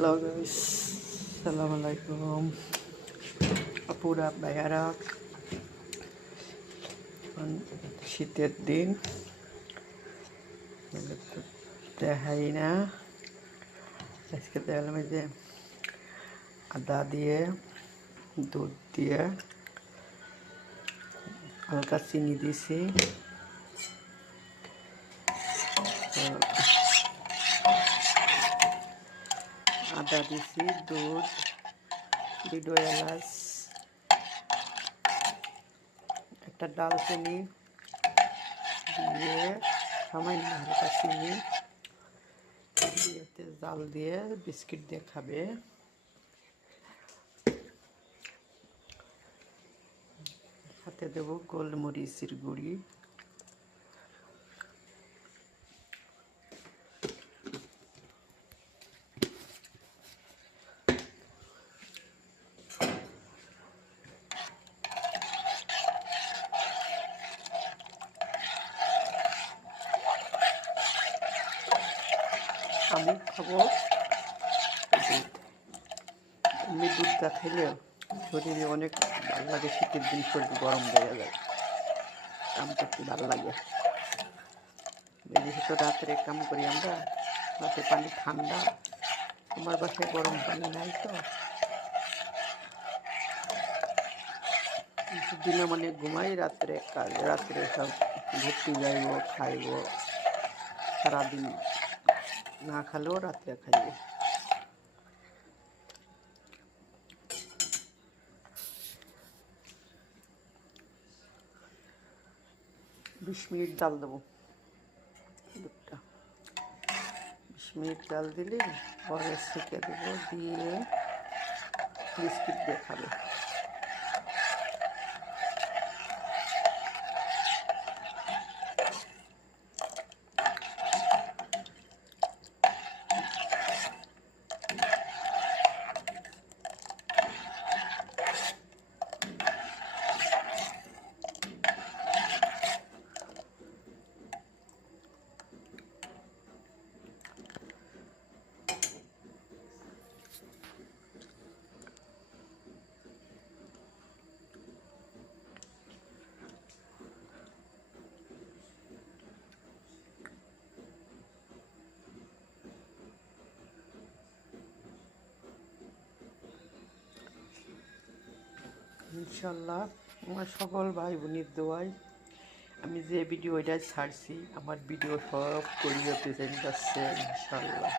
Hello guys, সালাম আলাইকুম আপুরা ভাইয়ারা। এখন শীতের দিন তো দেখাই না। আজকে দেখালাম এই যে আদা দিয়ে, দুধ দিয়ে, হালকা চিনি দিছি, আদা দিছি, দুধ, দুটো এলাচ, একটা ডালচিনি দিয়ে সামান্য হালকা চিনি দিয়েতে জাল দিয়ে বিস্কিট দিয়ে খাবে। হাতে দেবো গোলমরিচের গুঁড়ি, আমি খাবো দুধ। এমনি দুধটা খেলে শরীরে অনেক ভালো লাগে। শীতের দিন শরীর গরম হয়ে যায়, কাম করতে ভালো লাগে। যেহেতু রাত্রে কাম করি আমরা, রাতে পানি ঠান্ডা, আমার বাসায় গরম পানি নাই তো দিনে মানে ঘুমাই, রাত্রে কাজ, রাত্রে সব ঘুরতে যাইব, খাইব, সারাদিন না খালেও রাত্রে খাইব। 20 মিনিট জাল দেবো দুধটা। 20 মিনিট জাল দিলে পরে ছেঁকে দেবো, দিয়ে বিস্কিট দিয়ে খাবে। ইনশাল্লাহ আমার সকল ভাই বোনের দোয়ায় আমি যে ভিডিওটা ছাড়ছি, আমার ভিডিও সব কোরিয়াতে যাচ্ছে ইনশাল্লাহ।